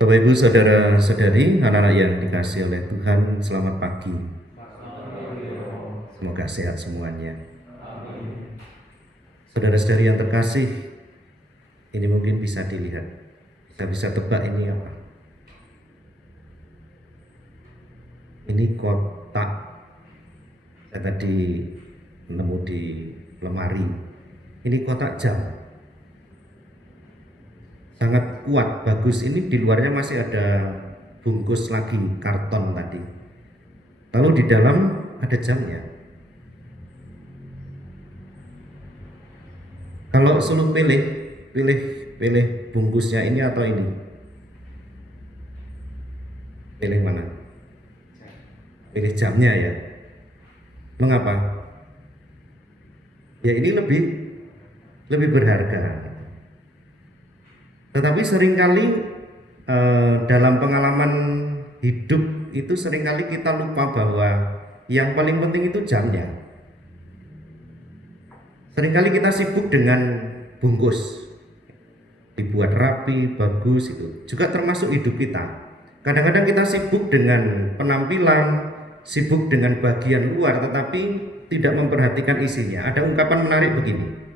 Bapak Ibu saudara-saudari, anak-anak yang dikasihi oleh Tuhan, selamat pagi. Semoga sehat semuanya. Saudara-saudari yang terkasih, ini mungkin bisa dilihat, kita bisa tebak ini apa. Ini kotak. Saya tadi nemu di lemari. Ini kotak jam. Sangat kuat, bagus. Ini di luarnya masih ada bungkus lagi karton tadi. Lalu di dalam ada jamnya. Kalau suruh pilih bungkusnya ini atau ini? Pilih mana? Pilih jamnya ya. Mengapa? Ya ini lebih berharga. Tetapi seringkali dalam pengalaman hidup itu seringkali kita lupa bahwa yang paling penting itu jamnya. Seringkali kita sibuk dengan bungkus, dibuat rapi, bagus, itu juga termasuk hidup kita. Kadang-kadang kita sibuk dengan penampilan, sibuk dengan bagian luar, tetapi tidak memperhatikan isinya. Ada ungkapan menarik begini,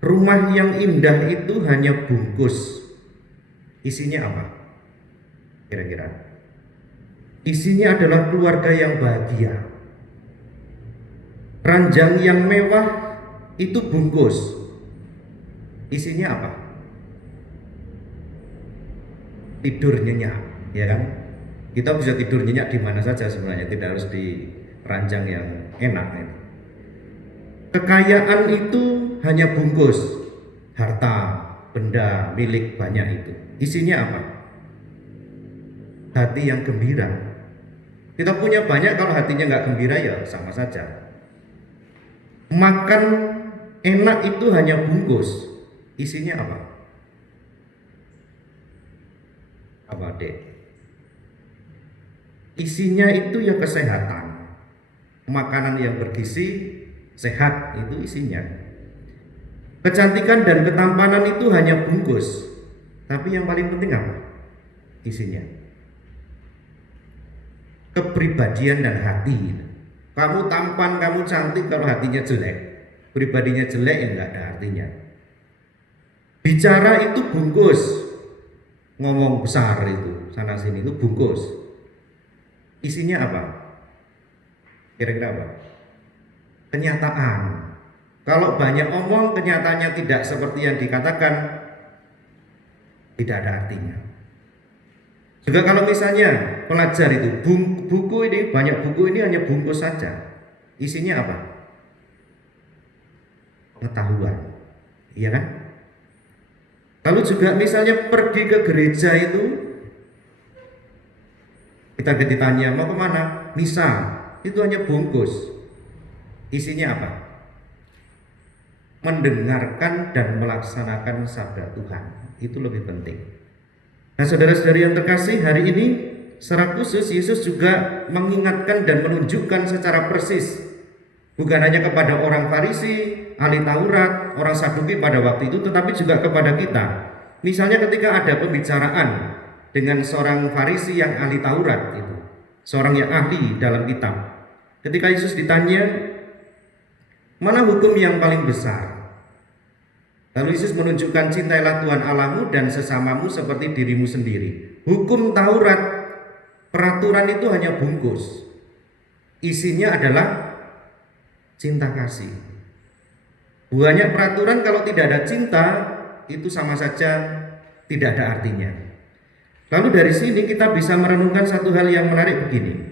rumah yang indah itu hanya bungkus. Isinya apa? Kira-kira isinya adalah keluarga yang bahagia. Ranjang yang mewah itu bungkus. Isinya apa? Tidur nyenyak, ya kan? Kita bisa tidur nyenyak di mana saja sebenarnya, tidak harus di ranjang yang enak. Kekayaan itu hanya bungkus, harta, benda, milik banyak itu. Isinya apa? Hati yang gembira. Kita punya banyak, kalau hatinya nggak gembira ya sama saja. Makan enak itu hanya bungkus. Isinya apa? Apa dek? Isinya itu ya kesehatan. Makanan yang bergizi, sehat, itu isinya. Kecantikan dan ketampanan itu hanya bungkus. Tapi yang paling penting apa? Isinya. Kepribadian dan hati. Kamu tampan, kamu cantik, kalau hatinya jelek, pribadinya jelek, ya nggak ada artinya. Bicara itu bungkus, ngomong besar itu sana sini itu bungkus. Isinya apa? Kira-kira apa? Kenyataan. Kalau banyak omong, kenyataannya tidak seperti yang dikatakan, tidak ada artinya. Juga kalau misalnya pelajar itu buku ini, banyak buku ini hanya bungkus saja. Isinya apa? Pengetahuan. Iya kan? Lalu juga misalnya pergi ke gereja itu, kita ditanya mau kemana? Misa. Itu hanya bungkus. Isinya apa? Mendengarkan dan melaksanakan sabda Tuhan. Itu lebih penting. Nah, saudara-saudari yang terkasih, hari ini secara khusus Yesus juga mengingatkan dan menunjukkan secara persis, bukan hanya kepada orang Farisi, ahli Taurat, orang Saduki pada waktu itu, tetapi juga kepada kita. Misalnya ketika ada pembicaraan dengan seorang Farisi yang ahli Taurat itu, seorang yang ahli dalam kitab. Ketika Yesus ditanya, mana hukum yang paling besar? Lalu Yesus menunjukkan, cintailah Tuhan Allahmu dan sesamamu seperti dirimu sendiri. Hukum Taurat, peraturan itu hanya bungkus. Isinya adalah cinta kasih. Banyak peraturan kalau tidak ada cinta, itu sama saja tidak ada artinya. Lalu dari sini kita bisa merenungkan satu hal yang menarik begini.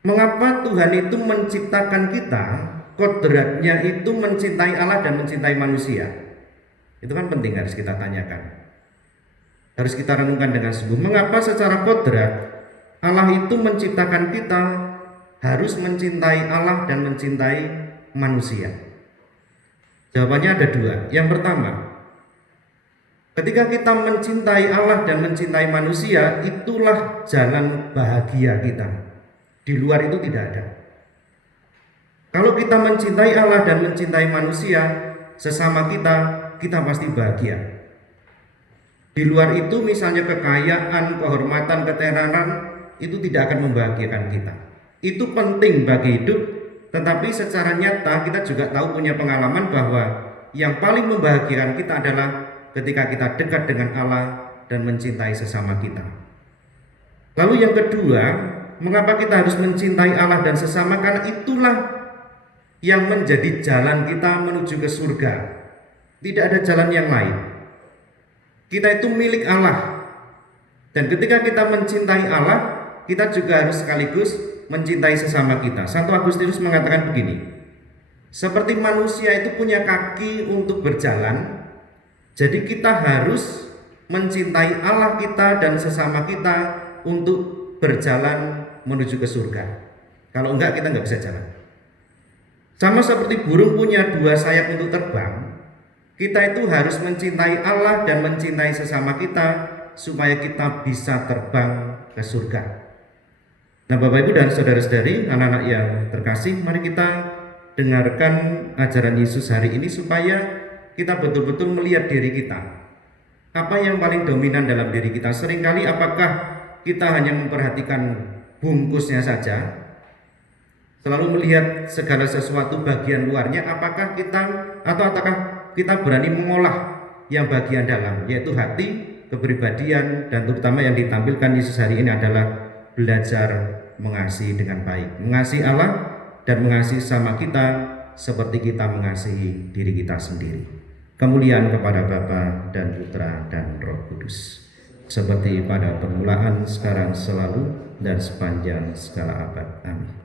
Mengapa Tuhan itu menciptakan kita? Kodratnya itu mencintai Allah dan mencintai manusia. Itu kan penting, harus kita tanyakan, harus kita renungkan dengan sungguh. Mengapa secara kodrat Allah itu menciptakan kita harus mencintai Allah dan mencintai manusia? Jawabannya ada dua. Yang pertama, ketika kita mencintai Allah dan mencintai manusia, itulah jalan bahagia kita. Di luar itu tidak ada. Kalau kita mencintai Allah dan mencintai manusia, sesama kita pasti bahagia. Di luar itu misalnya kekayaan, kehormatan, ketenaran itu tidak akan membahagiakan kita. Itu penting bagi hidup, tetapi secara nyata kita juga tahu punya pengalaman bahwa yang paling membahagiakan kita adalah ketika kita dekat dengan Allah dan mencintai sesama kita. Lalu yang kedua, mengapa kita harus mencintai Allah dan sesama? Karena itulah yang menjadi jalan kita menuju ke surga. Tidak ada jalan yang lain. Kita itu milik Allah. Dan ketika kita mencintai Allah, kita juga harus sekaligus mencintai sesama kita. Santo Agustinus mengatakan begini, seperti manusia itu punya kaki untuk berjalan, jadi kita harus mencintai Allah kita dan sesama kita untuk berjalan menuju ke surga. Kalau enggak, kita enggak bisa jalan. Sama seperti burung punya dua sayap untuk terbang, kita itu harus mencintai Allah dan mencintai sesama kita supaya kita bisa terbang ke surga. Nah, Bapak Ibu dan saudara-saudari, anak-anak yang terkasih, mari kita dengarkan ajaran Yesus hari ini supaya kita betul-betul melihat diri kita. Apa yang paling dominan dalam diri kita? Seringkali apakah kita hanya memperhatikan bungkusnya saja, selalu melihat segala sesuatu bagian luarnya, apakah kita berani mengolah yang bagian dalam, yaitu hati, kepribadian, dan terutama yang ditampilkan Yesus hari ini adalah belajar mengasihi dengan baik, mengasihi Allah dan mengasihi sama kita seperti kita mengasihi diri kita sendiri. Kemuliaan kepada Bapa dan Putra dan Roh Kudus, seperti pada permulaan, sekarang, selalu, dan sepanjang segala abad. Amin.